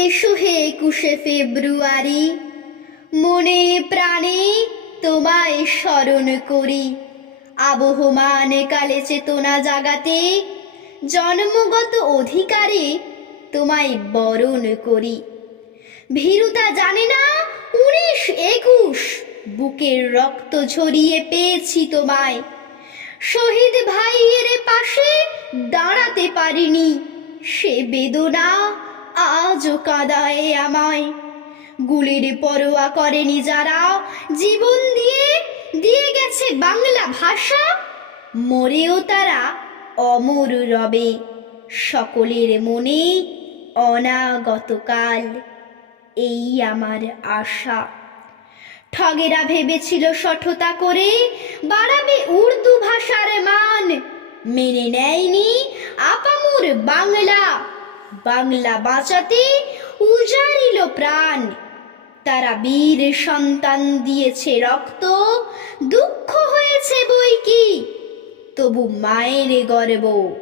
এসো হে একুশে ফেব্রুয়ারি। মনে প্রাণে তোমায় স্মরণ করি। আবহমান কালে চেতনা জাগাতে, জন্মগত অধিকারে তোমায় বরণ করি। ভীরুতা জানে না, উনিশ একুশ, বুকের রক্ত ঝরিয়ে পেয়েছি তোমায়। শহীদ ভাইয়ের পাশে দাঁড়াতে পারিনি, সে বেদনা আজও কাঁদায় আমায়। গুলির পরোয়া করেনি যারা, জীবন দিয়ে দিয়ে গেছে বাংলা ভাষা। মরেও তারা অমর রবে, সকলের মনে অনাগতকাল এই আমার আশা। ঠগেরা ভেবেছিল সঠতা করে, বাড়াবে উর্দু ভাষার মান। মেনে নেয়নি আপামুর বাংলা। বাংলা বাঁচাতে উজারিল প্রাণ। তারা বীর সন্তান দিয়েছে রক্ত, দুঃখ হয়েছে বই কি? তবু মায়ের গর্ব।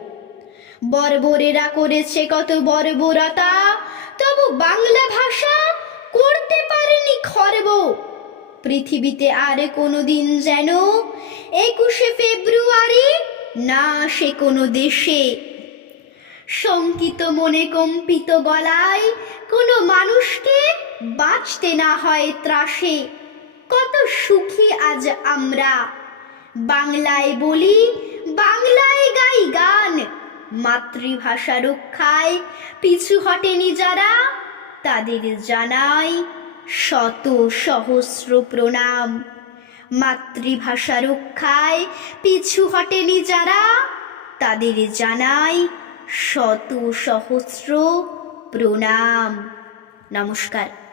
বর্বরেরা করেছে কত বর্বরতা, তবু বাংলা ভাষা করতে পারেনি খর্ব। পৃথিবীতে আর কোনো দিন যেন একুশে ফেব্রুয়ারি না সে কোনো দেশে। শঙ্কিত মনে কম্পিত গলায় কোনো মানুষকে বাঁচতে না হয় ত্রাসে। কত সুখী আজ আমরা। বাংলায় বলি, বাংলায় গাই গান। মাতৃভাষা রক্ষায় পিছু হটেনি যারা, তাদের জানাই শত সহস্র প্রণাম। মাতৃভাষা রক্ষায় পিছু হটেনি যারা, তাদের জানাই শত সহস্র প্রণাম। নমস্কার।